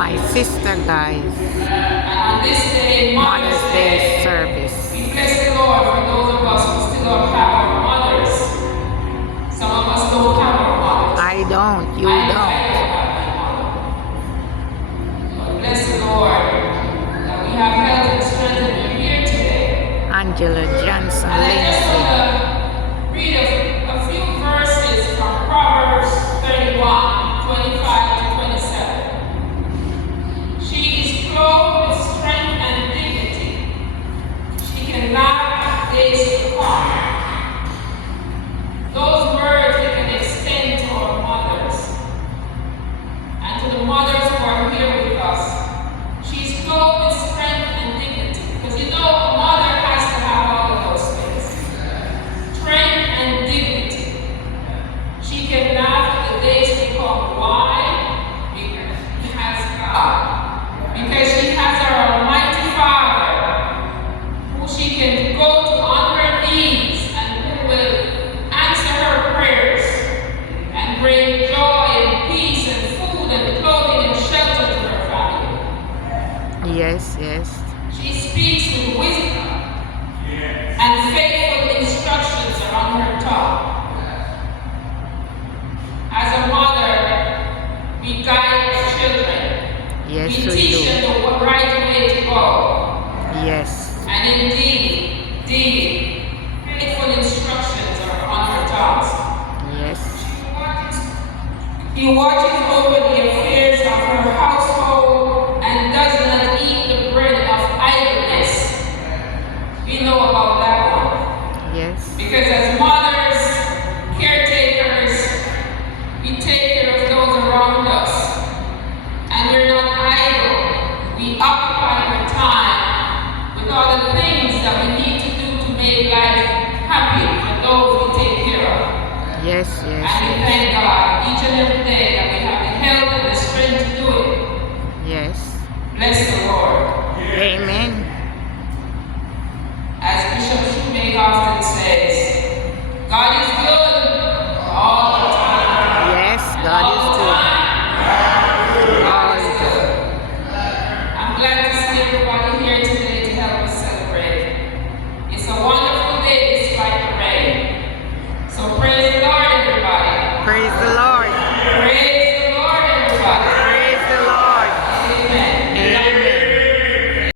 my sister guys. And on this day, Mother's Day service. we bless the Lord for those of us who still don't have our mothers. Some of us don't have our mothers. I don't, you I don't. don't have my mother. But bless the Lord that we have health and strength and we're here today. Angela Johnson And I just Lindsay. want to read a few verses from Proverbs 31:25 to 27. She is clothed with strength and dignity. She can laugh days to come. Those words we can extend to our mothers and to the mothers who are here with us. She's clothed with strength and dignity. Because you know, a mother has to have all of those things. Strength and dignity. She can laugh at the days to come. Why? Because she has God. Because she has our Almighty Father, who she can go to on her knees and who will answer her prayers and bring joy and peace and food and clothing and shelter to her family. Yes, yes. She speaks with wisdom and faithful instructions are on her tongue. As a mother, we guide our children. Yes, We we teach do. them the right way to go. Yes. And indeed, faithful instructions are on her tongues. Yes. He watches over the affairs of her household and does not eat the bread of idleness. We know about that one. Yes. Because as mothers, caretakers, we take care of those around us. And we're not idle. We occupy our time with all the things that we need to do to make life happy for those we take care of. Yes, And yes. we thank God each and every day that we have the health and the strength to do it. Yes. Bless the Lord. Amen. As Bishop Shoemake often says,